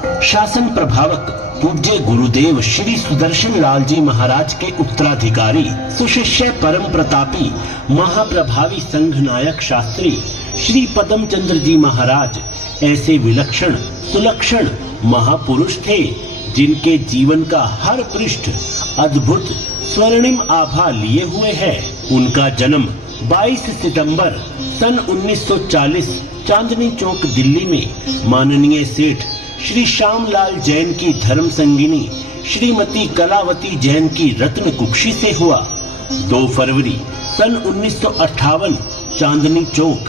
शासन प्रभावक पूज्य गुरुदेव श्री सुदर्शन लाल जी महाराज के उत्तराधिकारी सुशिष्य परम प्रतापी महाप्रभावी संघ नायक शास्त्री श्री पदम चंद्र जी महाराज ऐसे विलक्षण सुलक्षण महापुरुष थे जिनके जीवन का हर पृष्ठ अद्भुत स्वर्णिम आभा लिए हुए है। उनका जन्म 22 सितंबर सन 1940 चांदनी चौक दिल्ली में माननीय सेठ श्री श्यामलाल जैन की धर्म संगिनी श्रीमती कलावती जैन की रत्न कुक्षी से हुआ। 2 फरवरी सन 1958 चांदनी चौक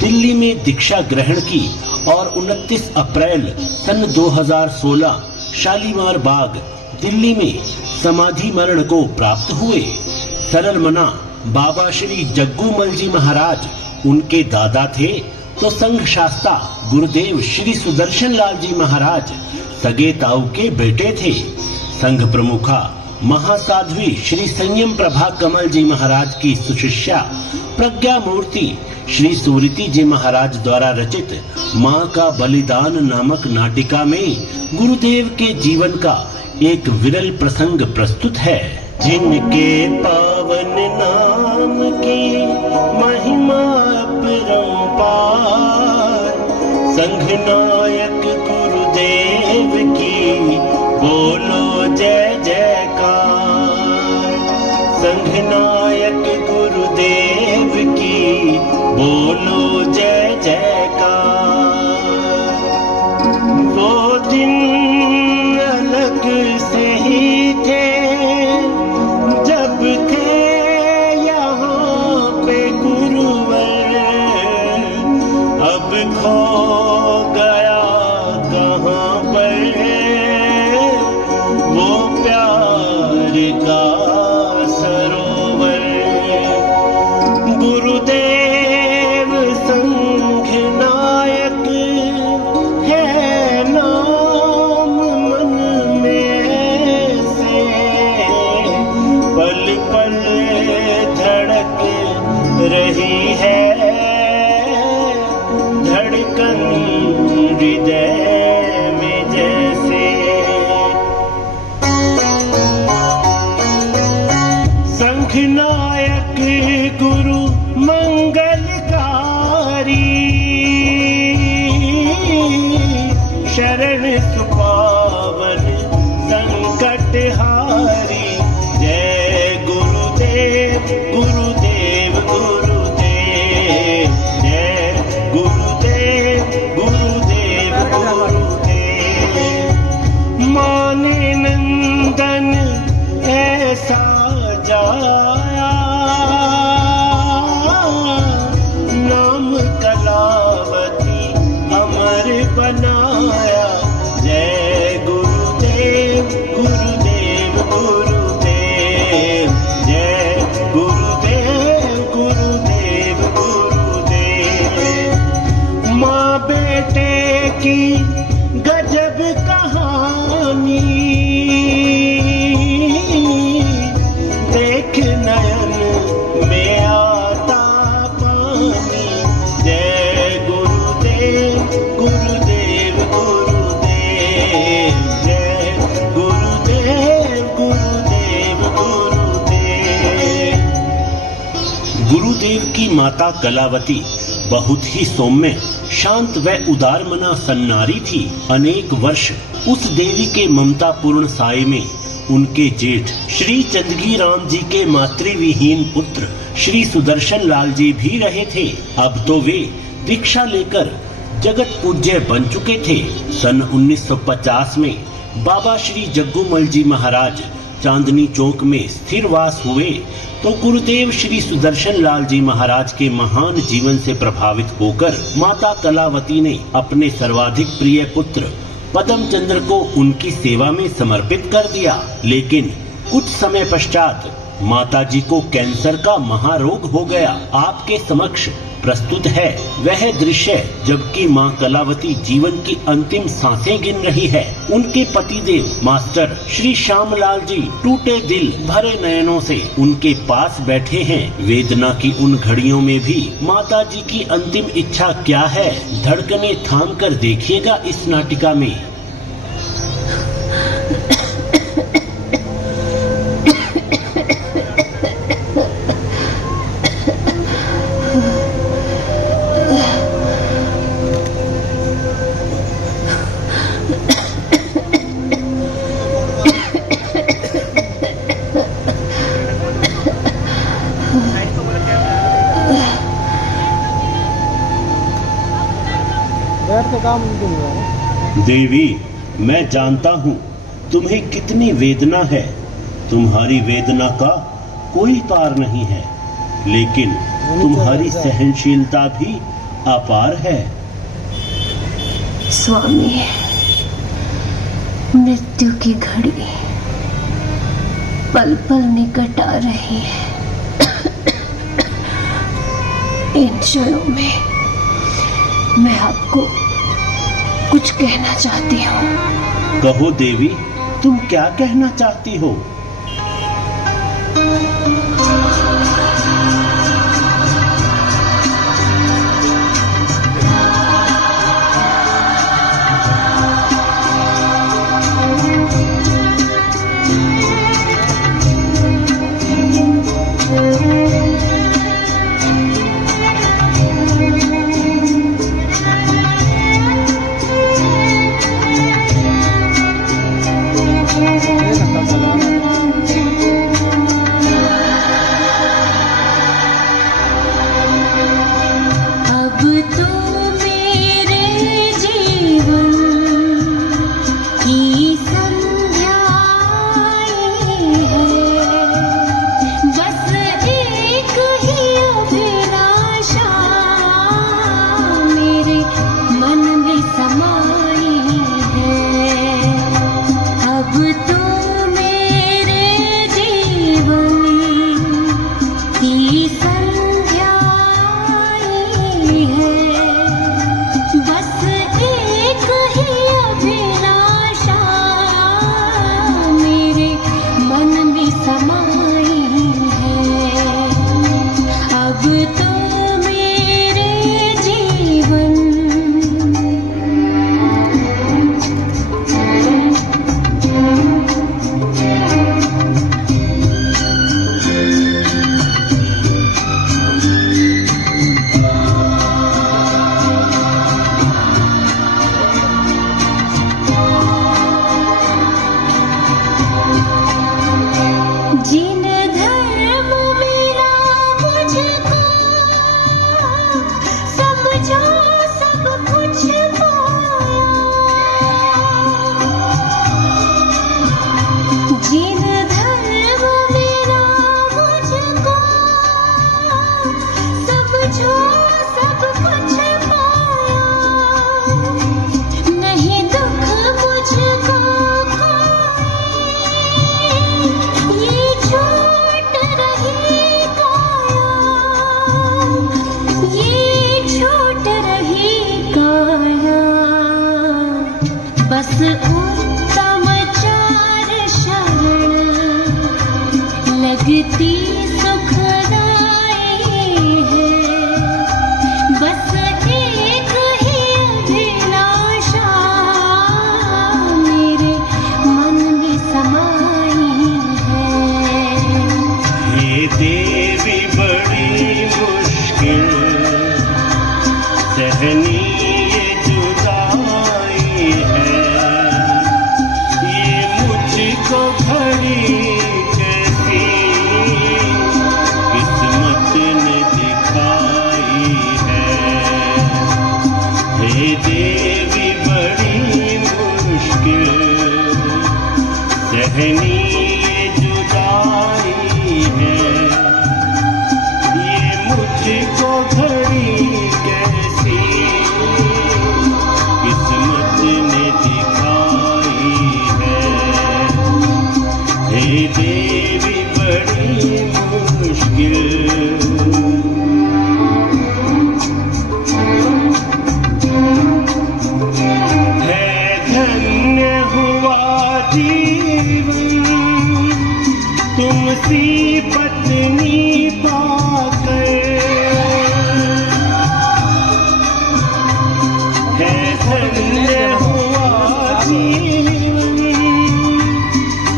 दिल्ली में दीक्षा ग्रहण की और 29 अप्रैल सन 2016 शालीमार बाग दिल्ली में समाधि मरण को प्राप्त हुए। सरल मना बाबा श्री जग्गूमल जी महाराज उनके दादा थे तो संघ शास्ता गुरुदेव श्री सुदर्शन लाल जी महाराज सगे ताऊ के बेटे थे। संघ प्रमुखा महासाध्वी श्री संयम प्रभा कमल जी महाराज की सुशिष्या प्रज्ञा मूर्ति श्री सुरीति जी महाराज द्वारा रचित माँ का बलिदान नामक नाटिका में गुरुदेव के जीवन का एक विरल प्रसंग प्रस्तुत है। जिनके पावन नाम की महिमा अपरंपार, संघ नायक गुरुदेव की बोलो जय जयकार। संघ नायक गुरुदेव की बोलो जय जयकार। वो दिन अलग से ही थे जब थे यहाँ पे गुरुवर, अब खो गया कहाँ पर वो प्यार का सरोवर। गुरुदेव संघ नायक है नाम मन में से, पल पल धड़क रही है धड़कन हृदय में जैसे। संघ नायक गुरु मंगलकारी, शरण सुपावन संकट हारी। जय गुरुदेव गुरुदेव गुरुदेव, जय गुरुदेव गुरुदेव गुरुदेव। माने नंदन ऐसा जाया, नाम कलावती अमर बनाया। जय गुरुदेव गुरुदेव गुरुदेव, जय गुरुदेव गुरुदेव गुरुदेव। माँ बेटे की गजब कहानी, देख नयन में आता पानी। जय गुरुदेव गुरुदेव गुरुदेव, जय गुरुदेव गुरुदेव गुरुदेव। गुरुदेव की माता कलावती बहुत ही सौम्य शांत व उदारमना सन्नारी थी। अनेक वर्ष उस देवी के ममतापूर्ण साये में उनके जेठ श्री चंदगी राम जी के मातृविहीन पुत्र श्री सुदर्शन लाल जी भी रहे थे। अब तो वे दीक्षा लेकर जगत पूज्य बन चुके थे। सन 1950 में बाबा श्री जग्गूमल जी महाराज चांदनी चौक में स्थिर वास हुए तो गुरुदेव श्री सुदर्शन लाल जी महाराज के महान जीवन से प्रभावित होकर माता कलावती ने अपने सर्वाधिक प्रिय पुत्र पदम चंद्र को उनकी सेवा में समर्पित कर दिया। लेकिन कुछ समय पश्चात माताजी को कैंसर का महारोग हो गया। आपके समक्ष प्रस्तुत है वह दृश्य जबकि मां कलावती जीवन की अंतिम सांसें गिन रही है। उनके पतिदेव मास्टर श्री श्यामलाल जी टूटे दिल भरे नयनों से उनके पास बैठे हैं। वेदना की उन घड़ियों में भी माताजी की अंतिम इच्छा क्या है, धड़कने थाम कर देखिएगा इस नाटिका में। काम नहीं हुआ है। देवी, मैं जानता हूँ तुम्हें कितनी वेदना है। तुम्हारी वेदना का कोई पार नहीं है, लेकिन तुम्हारी सहनशीलता भी अपार है। स्वामी, मृत्यु की घड़ी पल पल निकट आ रही है। इन क्षणों में मैं आपको कुछ कहना चाहती हूँ। कहो देवी, तुम क्या कहना चाहती हो? बस उत्तम चार शरण लगती सुखदाई है। बस एक ही अभिलाषा मेरे मन में समाई है। ये देवी बड़ी मुश्किल सहनी देवी बड़ी मुश्किल सहनी ये जुदाई है। ये मुझको घड़ी कैसी किस्मत ने दिखाई है। हे देवी बड़ी मुश्किल तुमसी पत्नी पाकर है धन्य हुआ जीवन।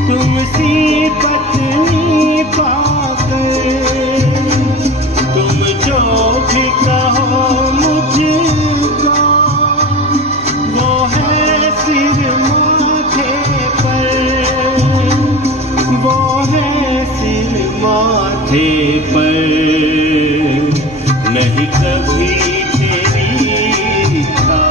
तुमसी पत्नी पाकर तुम जो भी कहो मुझको वो है सिर माथे पर, वो है सिर माथे पर। नहीं कभी तेरी इच्छा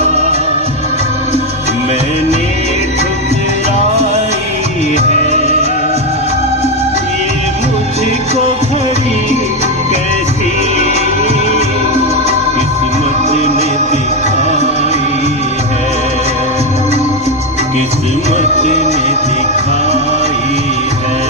किस्मत ने दिखाई है।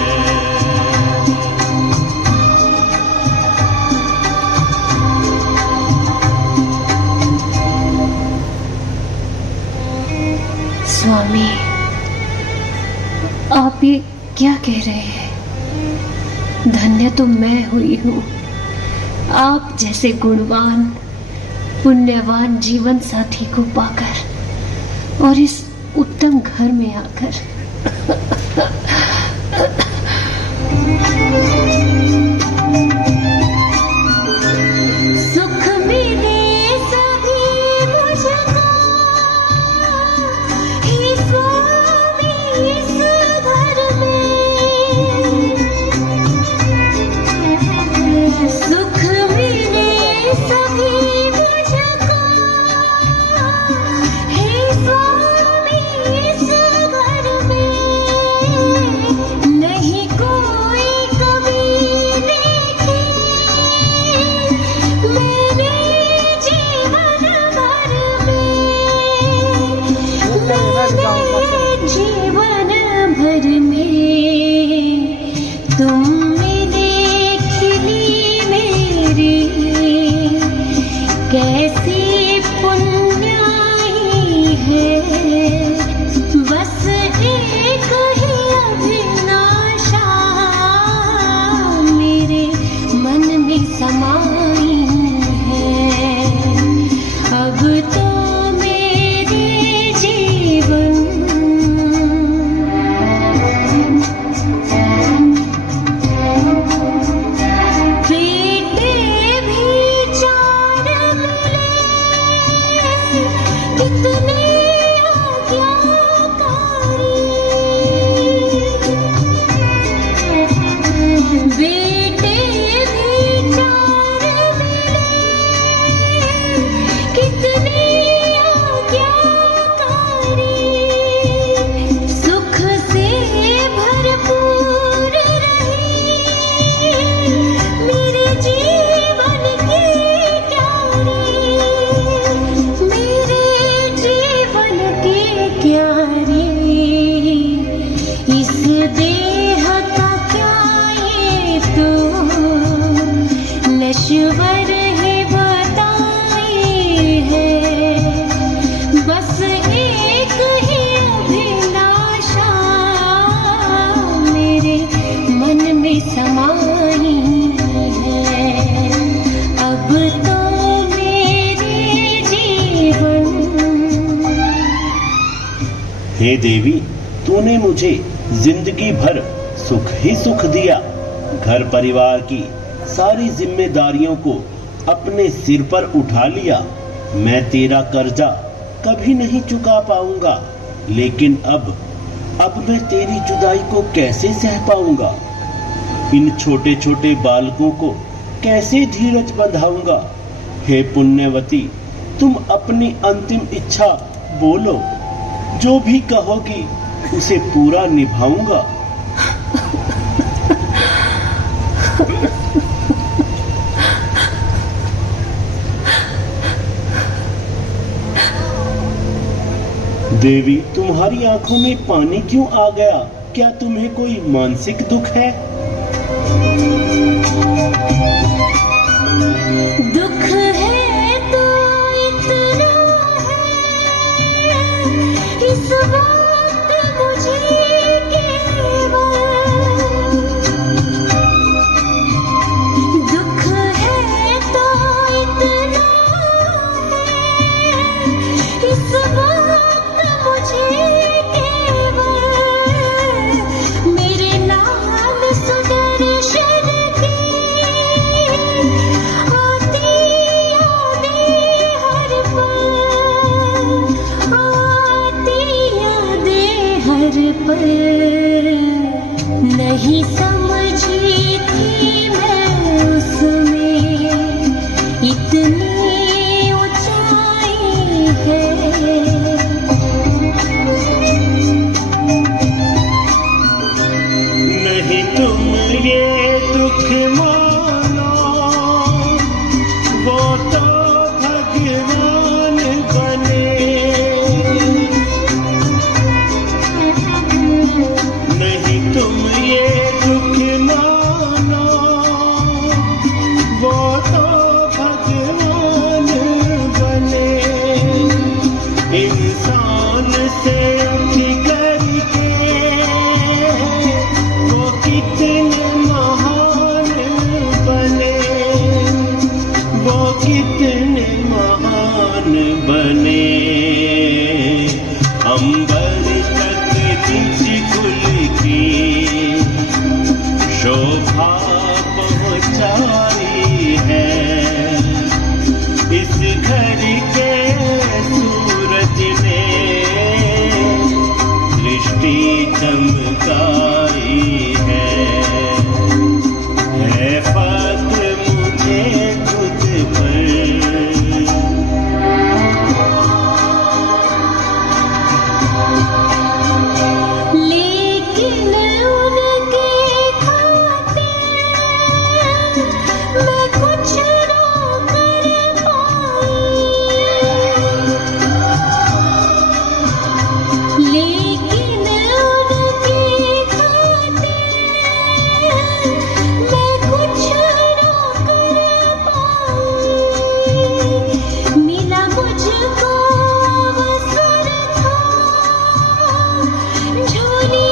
स्वामी, आप ये क्या कह रहे हैं? धन्य तो मैं हुई हूँ, आप जैसे गुणवान पुण्यवान जीवन साथी को पाकर और इस उत्तम घर में आकर। सुख मिले सभी मुझको, हे स्वामी इस घर में। सुख मिले सभी मुझको, हे स्वामी इस घर में। नहीं कोई कमी देखी मेरे जीवन भर में। मेरे जीवन भर में तुमने देखी मेरी कैसी पुण्याई है। बस एक ही अभिलाषा मेरे मन में समाई है। अब तो मेरे जीवन बेटे भी चार मिले, कितने बेटे भी चार मिले, कितने आज्ञाकारी। सुख से भरपूर रही मेरे जीवन की क्यारी। मेरे जीवन की क्यारी। इस देह का क्या ये तो नश्वर ही बताई है। बस एक ही अभिलाषा मेरे मन में समाई है। अब तो मेरे जीवन। हे देवी, तूने मुझे जिंदगी भर सुख ही सुख दिया। घर परिवार की सारी जिम्मेदारियों को अपने सिर पर उठा लिया। मैं तेरा कर्जा कभी नहीं चुका पाऊंगा, लेकिन अब मैं तेरी जुदाई को कैसे सह पाऊंगा? इन छोटे छोटे बालकों को कैसे धीरज बंधाऊंगा? हे पुण्यवती, तुम अपनी अंतिम इच्छा बोलो। जो भी कहोगी उसे पूरा निभाऊंगा। देवी, तुम्हारी आंखों में पानी क्यों आ गया? क्या तुम्हें कोई मानसिक दुख है? दुख है तो इतना है इस वक्त मुझे केवल। दुख है तो इतना है इस वक्त मुझे केवल। मेरे नाम सुदर्शन की आती यादें हर पल, आती यादें हर पल। नहीं समझी थी मैं उसमें इतनी ऊंचाई है। नहीं तुम ये दुख मानो, वो तो भगवान बने। अंबर तक निज कुल की शोभा पहुँचाई है। इस घर के सूरज ने दृष्टि चमकाई है फक्र मुझे खुद पर। लेकिन उनके खातिर मैं कुछ ना कर पाई। लेकिन उनके खातिर मैं कुछ ना कर पाई। मिला मुझको अवसर था, झोली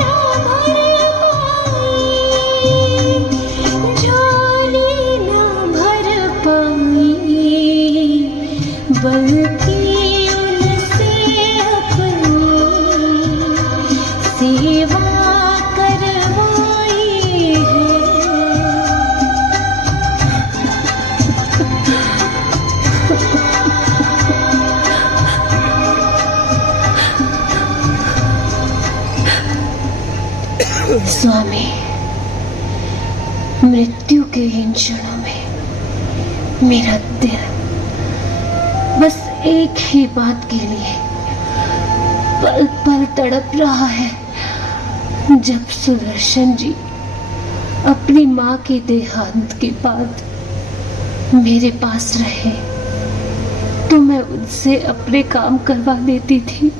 ना भर पाई। झोली ना भर पाई, बल्कि उनसे अपनी सेवा करवाई है। स्वामी, मृत्यु के इन क्षणों में मेरा दिल बस एक ही बात के लिए पल पल तड़प रहा है। जब सुदर्शन जी अपनी माँ के देहांत के बाद मेरे पास रहे तो मैं उनसे अपने काम करवा देती थी।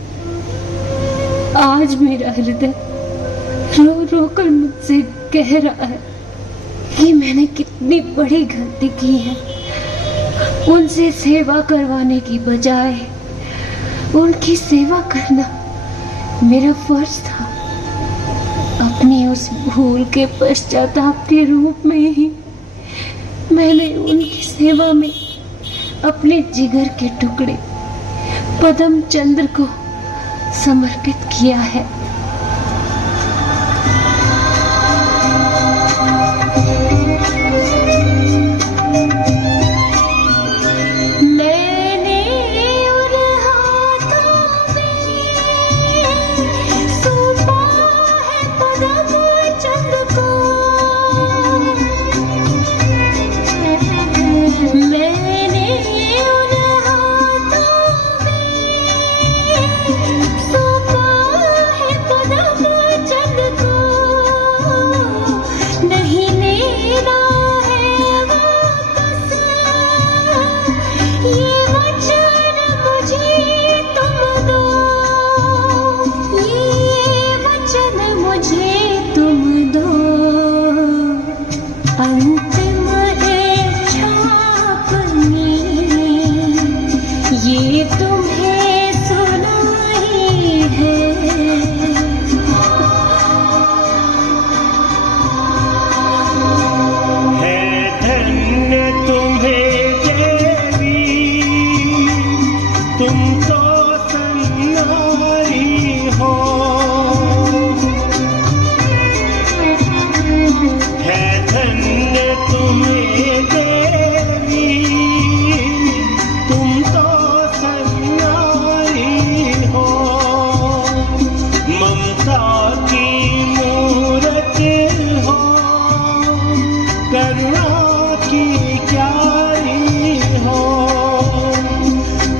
आज मेरा हृदय रो रो कर मुझसे कह रहा है कि मैंने कितनी बड़ी गलती की है। उनसे सेवा करवाने की बजाय उनकी सेवा करना मेरा फर्ज था। अपनी उस भूल के पश्चाताप के रूप में ही मैंने उनकी सेवा में अपने जिगर के टुकड़े पदम चंद्र को समर्पित किया है।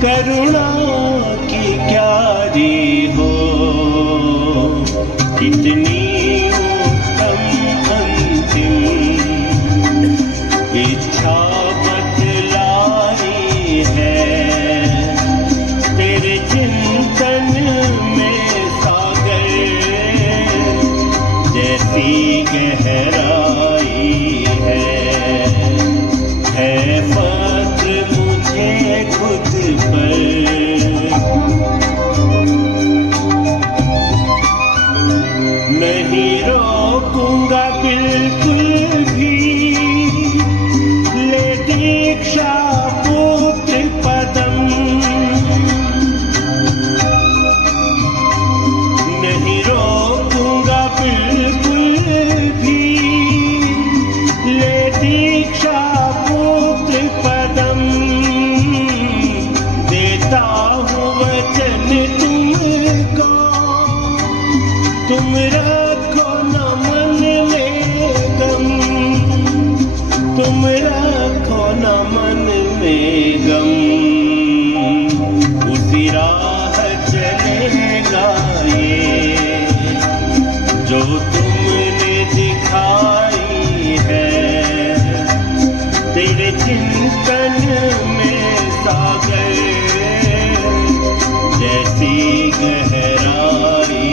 करुणा की क्यारी हो, कितनी उत्तम अंतिम इच्छा बतलाई है। तेरे चिंतन में सागर जैसी गहराई है फक्र मुझे खुद पर। नहीं तुम रखो न मन में गम, तुम रखो न मन में गम, उसी राह चलेगा ये जो तुमने दिखाई है। तेरे चिंतन में सागर जैसी गहराई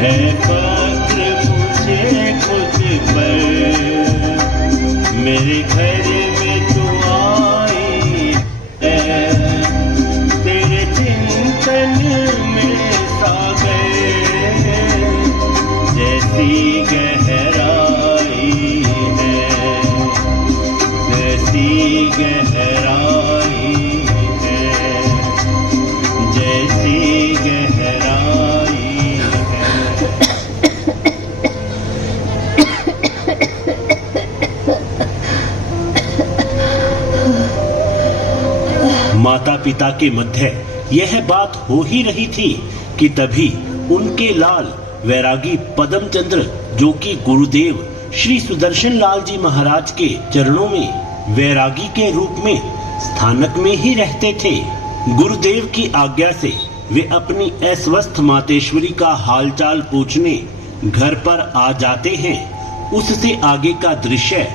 है फक्र मुझे खुद पर, मेरे घर में तू आई है। तेरे चिंतन में सागर जैसी गहराई है, जैसी गहराई है, जैसी गहराई। माता पिता के मध्य यह बात हो ही रही थी कि तभी उनके लाल वैरागी पदमचंद्र, जो कि गुरुदेव श्री सुदर्शन लाल जी महाराज के चरणों में वैरागी के रूप में स्थानक में ही रहते थे, गुरुदेव की आज्ञा से वे अपनी अस्वस्थ मातेश्वरी का हालचाल पूछने घर पर आ जाते हैं। उससे आगे का दृश्य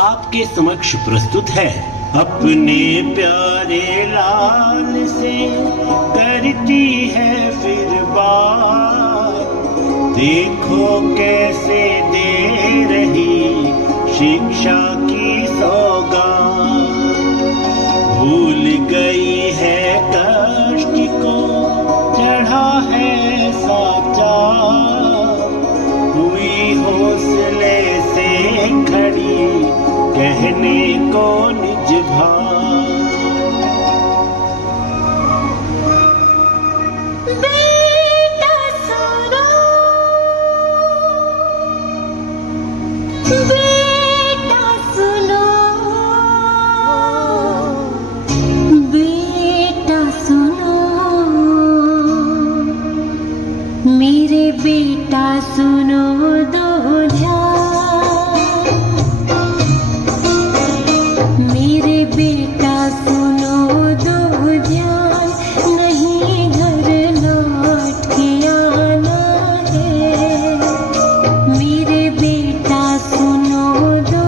आपके समक्ष प्रस्तुत है। अपने प्यारे लाल से करती है फिर बात, देखो कैसे दे रही शिक्षा की सौगात। भूल गई है कष्ट को चढ़ा है साचा, हुई हौसले से खड़ी कहने को निज भाव। बेटा सुनो, बेटा सुनो, बेटा सुनो, मेरे बेटा सुनो दो मेरे बेटा सुनो दो ध्यान, नहीं घर लौट के आना है। मेरे बेटा सुनो दो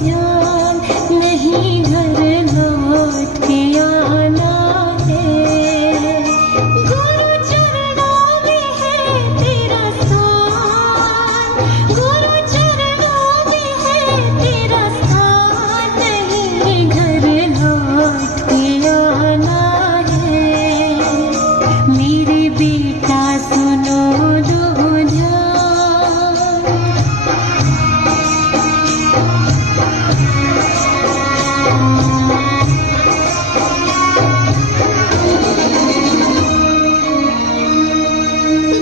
ध्यान, नहीं घर लौट के आना है। गुरु चरणों में है तेरा स्थान, गुरु चरणों में है तेरा स्थान, नहीं घर लौट के आना है। मेरे बेटा सुनो दो ध्यान।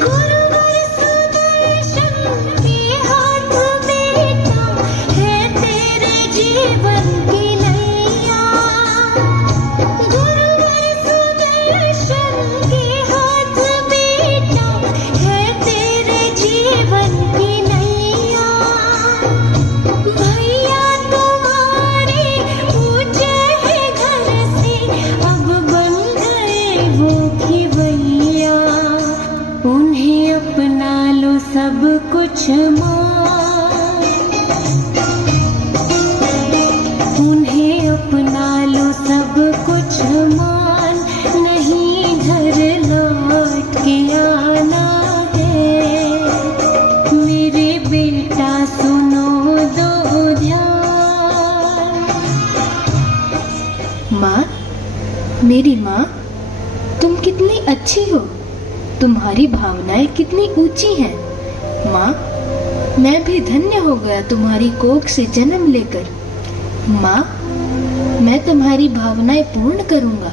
गुरुवर सुदर्शन के हाथ बेटा है तेरे जीवन की नैया। गुरुवर सुदर्शन के हाथ बेटा है तेरे जीवन की नैया। भैया तुम्हारे ऊंचे हैं घर से, अब बन गए वो खिवैया। उन्हें अपना लो सब कुछ मान, उन्हें अपना लो सब कुछ मान, नहीं घर लौट के आना है। मेरे बेटा सुनो दो ध्यान। माँ, मेरी माँ, तुम कितनी अच्छी हो, तुम्हारी भावनाएं कितनी ऊंची हैं। माँ, मैं भी धन्य हो गया तुम्हारी कोख से जन्म लेकर। माँ, मैं तुम्हारी भावनाएं पूर्ण करूंगा।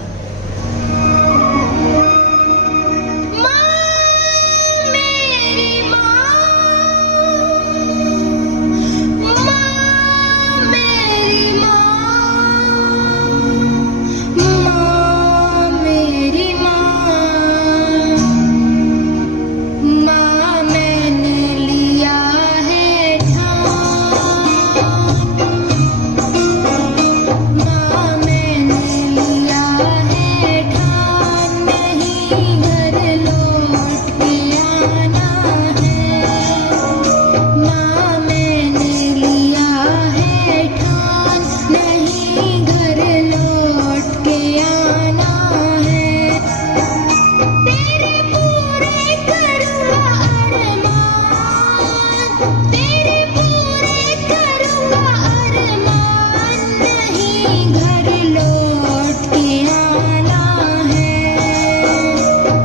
लौट के आना है। माँ मैंने लिया है ठान, नहीं घर लौट के आना है। तेरे पूरे करूँगा अरमान, तेरे पूरे करूँगा अरमान, नहीं घर लौट के आना है।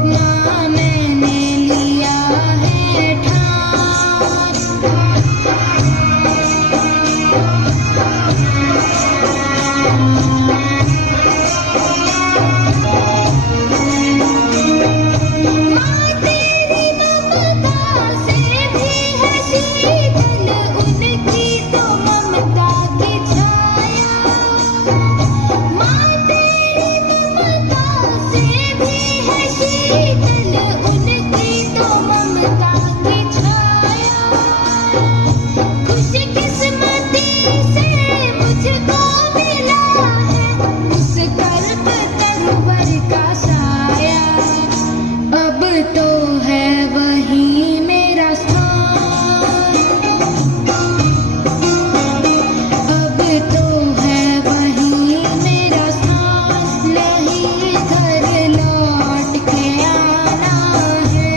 माँ मैंने लिया है ठान। माँ तेरी ममता से भी है शीतल, उनकी तो ममता की छाया। माँ तेरी ममता से भी है शीतल, उनकी तो ममता की छाया। खुशकिस्मती से मुझको मिला है उस कल्प तरुवर का साया। अब तो है वही मेरा स्थान, अब तो है वही मेरा स्थान, नहीं घर लौट के आना है।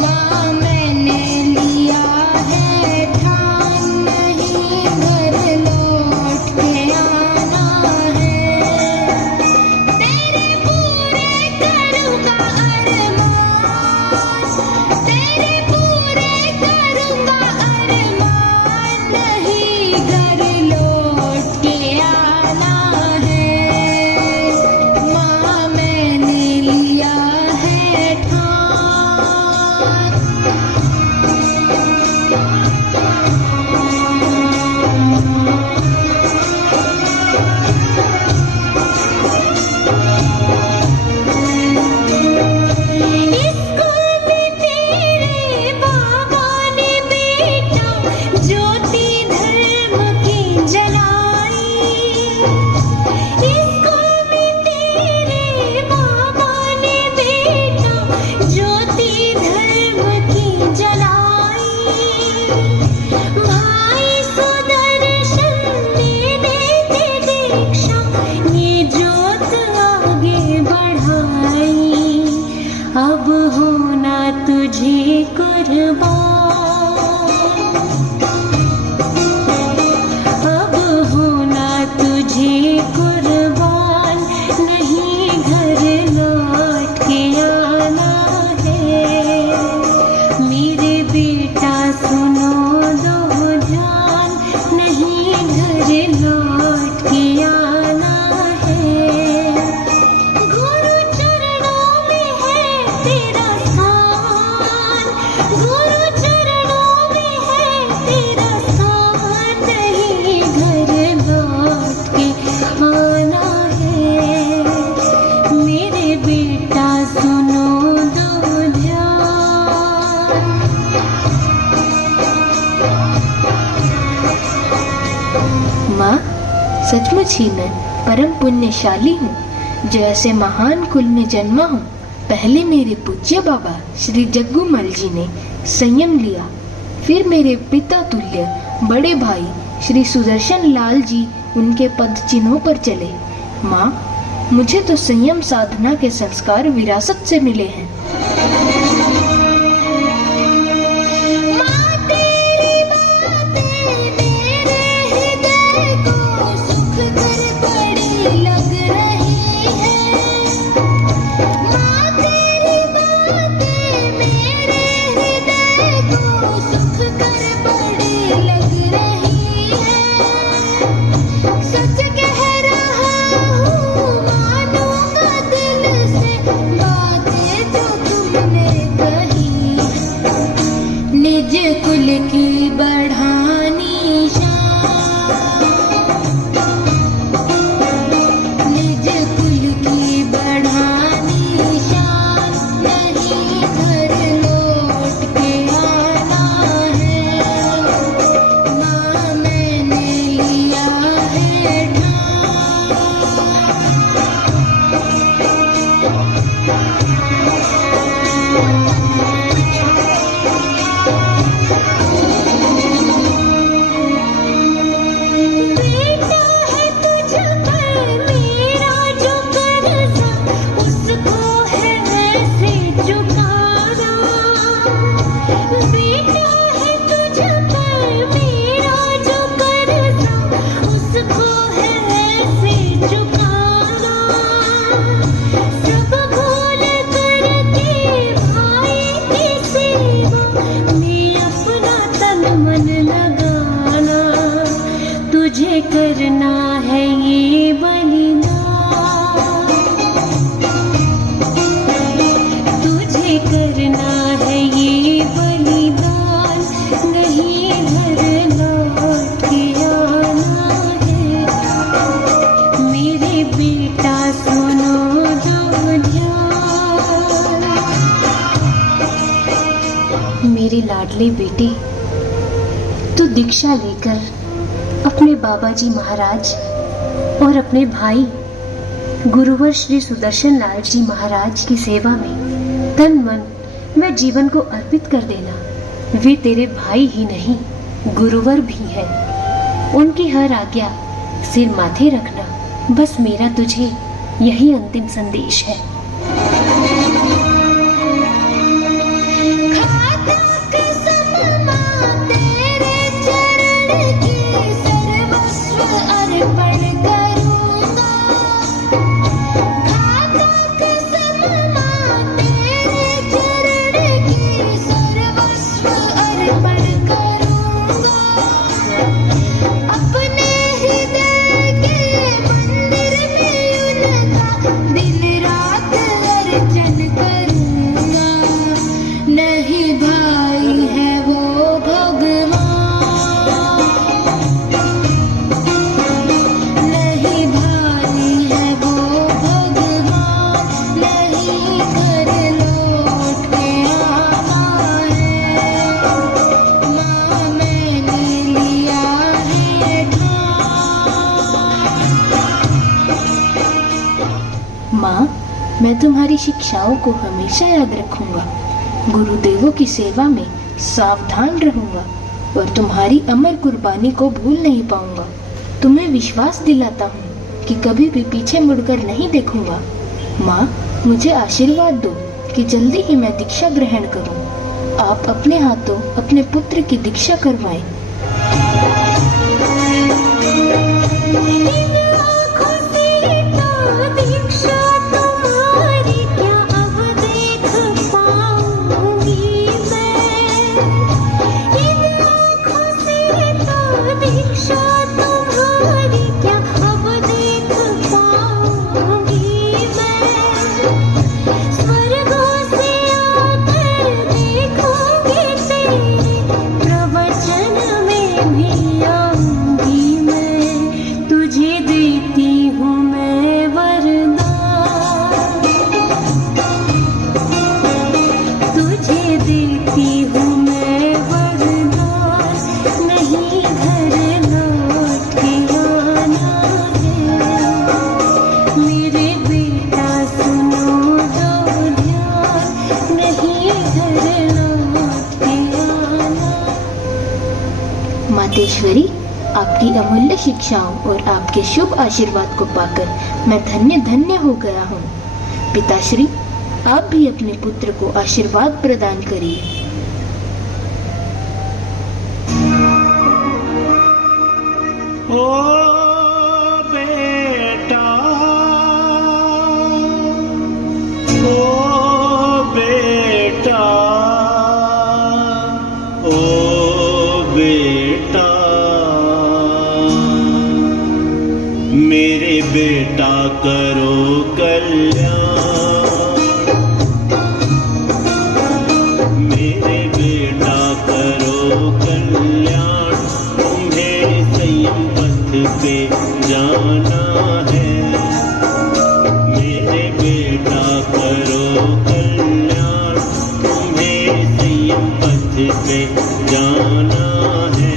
माँ मैंने लिया है ठान, नहीं घर लौट के आना है। तेरे पूरे करूँगा अरमान, तेरे पूरे करूँगा अरमान, नहीं घर लौट के आना है। माँ मैंने लिया है ठान। स्कूल में तेरे बाबा ने बेटा ज्योति धर्म की जलाई। स्कूल में तेरे बाबा ने बेटा ज्योति धर्म की जलाई। भाई सुदर्शन ने देते दीक्षा, ये ज्योत आगे बढ़ाई। अब होना तुझे कुर्बान, अब होना तुझे कुर्बान, नहीं घर लौट के आना है। मेरे बेटा सुनो दो जान, नहीं घर लौट के आना है। गुरु चरणों में है तेरा स्थान, गुरु चरणों में है तेरा स्थान, नहीं घर लौट के आना है। मेरे बेटा सुनो दो जान। माँ, सचमुच ही मैं परम पुण्यशाली हूँ जो ऐसे महान कुल में जन्मा हूँ। पहले मेरे पूज्य बाबा श्री जग्गूमल जी ने संयम लिया, फिर मेरे पिता तुल्य बड़े भाई श्री सुदर्शन लाल जी उनके पद चिन्हों पर चले। माँ, मुझे तो संयम साधना के संस्कार विरासत से मिले हैं। माँ तेरी बातें मेरे हृदय को सुख कर बड़ी लग रही है। माँ तेरी बातें मेरे हृदय को सुख कर बड़ी लग रही है। सच कह रहा हूँ, मानूंगा दिल से बातें जो तुमने बेटा है तुझ पर मेरा जो कर्जा उसको है ऐसे चुकाना। बेटा है तुझ पर मेरा जो कर्जा उसको है ऐसे चुकाना। सब भूल करके भाई की सेवा में अपना तन मन लगाना। तुझे करना है ये बलिदान, तुझे करना है ये बलिदान। नहीं घर लौट के आना है। मेरे बेटा सुनो जो ध्यान। मेरी लाडली बेटी, तू दीक्षा लेकर अपने बाबा जी महाराज और अपने भाई गुरुवर श्री सुदर्शन लाल जी महाराज की सेवा में तन मन व जीवन को अर्पित कर देना। वे तेरे भाई ही नहीं गुरुवर भी हैं। उनकी हर आज्ञा सिर माथे रखना, बस मेरा तुझे यही अंतिम संदेश है। खाता कसम मां तेरे चरण की सर्वस्व अर्पण करूंगा। खाता कसम मां तेरे चरण की सर्वस्व अर्पण करूंगा। अपने हृदय के मंदिर में उनका दिन रात अर्चन करूंगा। नहीं भाई है वो भगवान, नहीं भाई है वो भगवान। नहीं घर लौट के आना है। माँ मैंने लिया है ठान। माँ, मैं तुम्हारी शिक्षाओं को हमेशा याद रखूंगा, गुरुदेवों की सेवा में सावधान रहूंगा और तुम्हारी अमर कुर्बानी को भूल नहीं पाऊंगा। तुम्हें विश्वास दिलाता हूँ कि कभी भी पीछे मुड़कर नहीं देखूंगा। माँ, मुझे आशीर्वाद दो कि जल्दी ही मैं दीक्षा ग्रहण करूँ। आप अपने हाथों अपने पुत्र की दीक्षा करवाएं। इन आँखों से तो दीक्षा तुम्हारी क्या अब देख पाऊंगी मैं। इन आँखों से तो दीक्षा तुम्हारी क्या अब देख पाऊंगी मैं। स्वर्गों से आकर देखूंगी तेरे प्रवचन में भी आऊंगी मैं। तुझे देती हूँ मैं वरदान, तुझे देती हूँ मैं वरदान। नहीं घर लौट के आना है। मेरे बेटा सुनो जो ध्यान। नहीं घर लौट के आना। मातेश्वरी, आपकी अमूल्य शिक्षाओं और आपके शुभ आशीर्वाद को पाकर मैं धन्य धन्य हो गया हूँ। पिताश्री, आप भी अपने पुत्र को आशीर्वाद प्रदान करिए। ओ बेटा, ओ बेटा, ओ बेटा, मेरे बेटा करो कल्याण, मेरे बेटा करो कल्याण। तुम्हें संयम पथ पे जाना है। मेरे बेटा करो कल्याण, तुम्हें संयम पथ पे जाना है।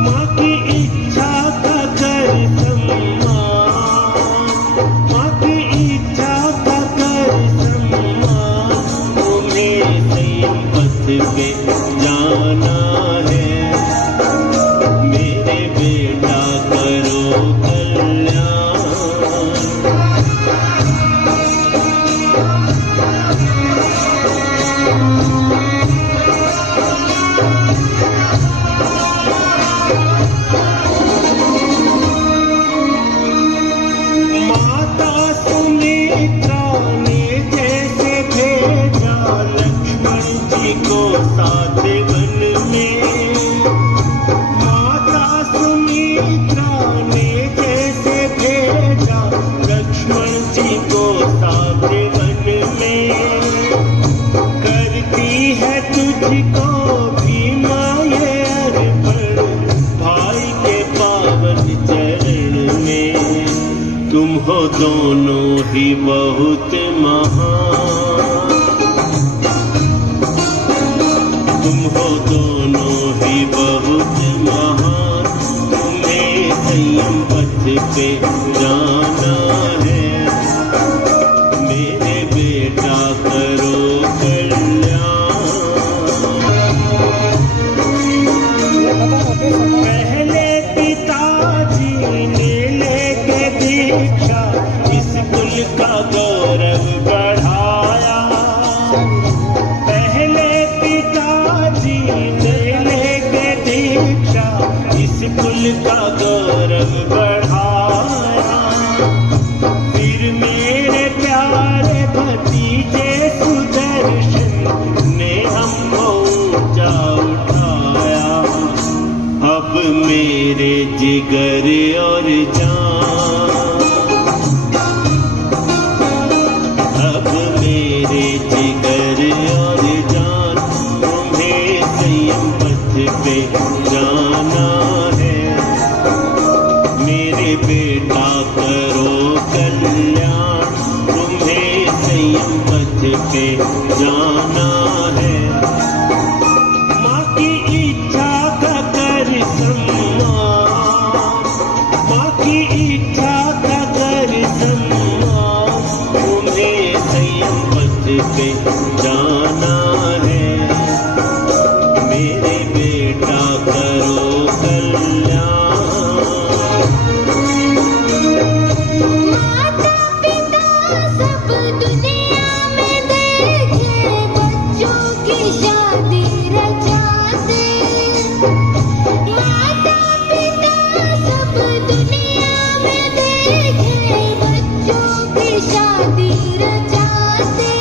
माँ की इच्छा का कर सम्मान, माँ की इच्छा का कर सम्मान। दोनों ही बहुत महान, तुम हो दोनों ही बहुत महान, तुम्हें संयम पथ पे जाना है, मेरे बेटा करो कल्याण। पहले पिताजी ने लेके दीक्षा इस कुल का गौरव बढ़ाया, पहले पिताजी ने लेके दीक्षा इस कुल का गौरव बढ़ाया, फिर मेरे प्यारे भतीजे सुदर्शन ने हमको ऊंचा उठाया, अब मेरे जिगर और जान, अब मेरे जिगर और जान, तुम्हें संयम पथ पे जाना है, मेरे बेटा करो कल्याण, तुम्हें संयम पथ पे जाना है, माँ की इच्छा का कर सम्मान, माँ की इच्छा का कर सम्मान, तुम्हें संयम पथ पे जाना है, मेरे बेटा करो कल्याण। माता पिता सब दुनिया में देखे बच्चों की शादी रचाते, माता पिता सब दुनिया में देखे बच्चों की शादी रचाते,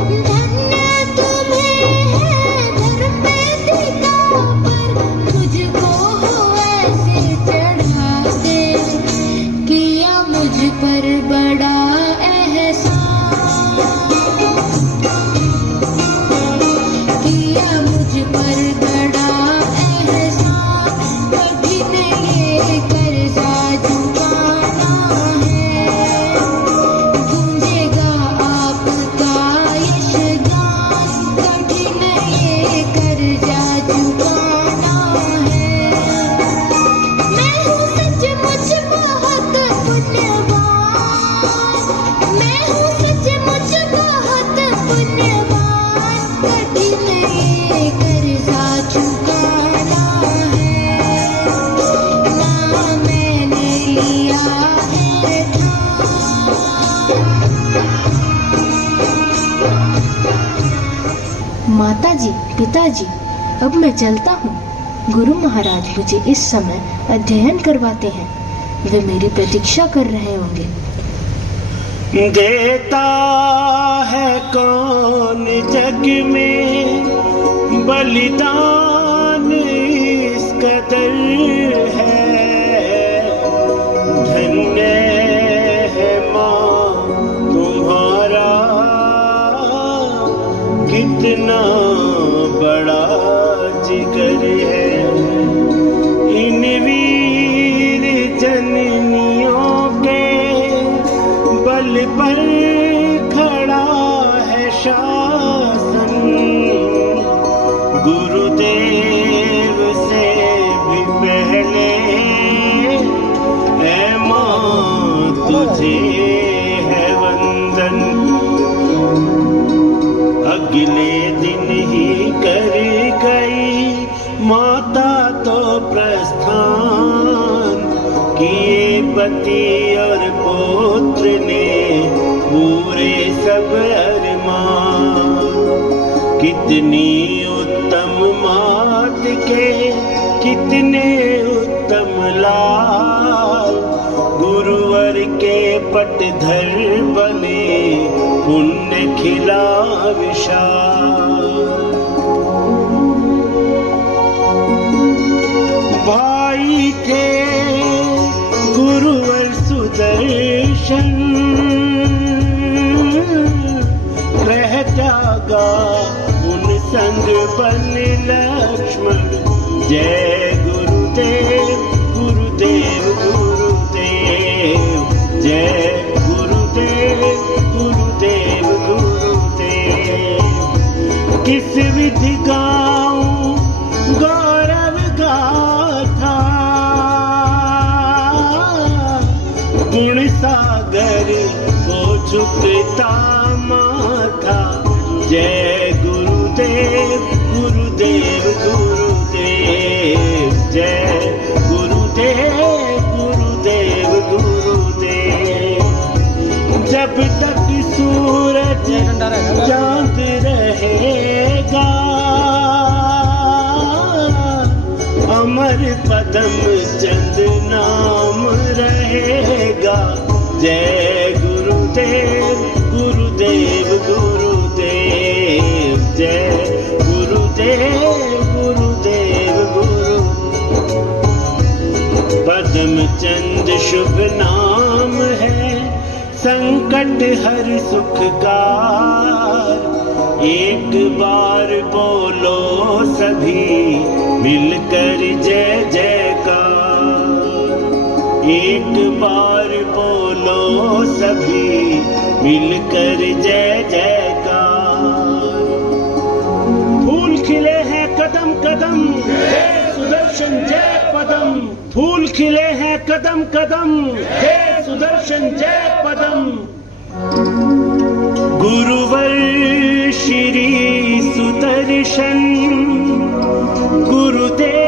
धन्य तुम्हें है घर पे टिका पर मुझको हो ऐसे चढ़ाते, किया मुझ पर बड़ा एहसान, किया मुझ पर बड़ा एहसान, कठिन ये कर्जा चुकाना है, गूंजेगा आपका यशगान, कठिन ये कर्जा चुकाना है, मैं हूँ सचमुच बहुत पुण्यवान, मैं हूँ सचमुच बहुत पुण्यवान, कठिन ये कर्जा चुकाना है, ना मैंने लिया है ठान। माताजी, पिताजी, अब मैं चलता हूँ। गुरु महाराज मुझे इस समय अध्ययन करवाते हैं, वे मेरी प्रतीक्षा कर रहे होंगे। देता है कौन जग में बलिदान इस कदर है, धन्य है माँ तुम्हारा कितना बड़ा जिगर है, इन वीर जननियों के बल पर खड़ा है शासन, गुरुदेव से भी पहले ऐ माँ तुझे है वंदन, अगले दिन ही कर गई माता तो प्रस्थान, किए पति और पुत्र ने पूरे सब कितनी उत्तम मात के कितने उत्तम लाल, गुरुवर के पटधर बने पुण्य खिला विशाल। भाई थे गुरुवर सुदर्शन, रह त्यागा उन संग बन लक्ष्मण। जय गुरुदेव गुरुदेव गुरुदेव, जय गुरुदेव गुरुदेव गुरुदेव। किस विधि गाऊं गौरव गाथा, गुण सागर को झुकता माथा। जय गुरुदेव गुरुदेव गुरुदेव, जय गुरुदेव गुरुदेव गुरुदेव। जब तक सूरज चांद रहेगा, अमर पदम चंद नाम रहेगा। जय गुरुदेव गुरुदेव गुरुदेव, जय गुरुदेव गुरुदेव गुरु। पदम चंद शुभ नाम है, संकट हर सुख का। एक बार बोलो सभी मिलकर जय जयकार। एक बार बोलो सभी मिलकर जय जयकार। फूल खिले हैं कदम कदम, जय सुदर्शन जय पदम। फूल खिले हैं कदम कदम, जय सुदर्शन जय पदम। गुरुवर श्री सुदर्शन गुरुदेव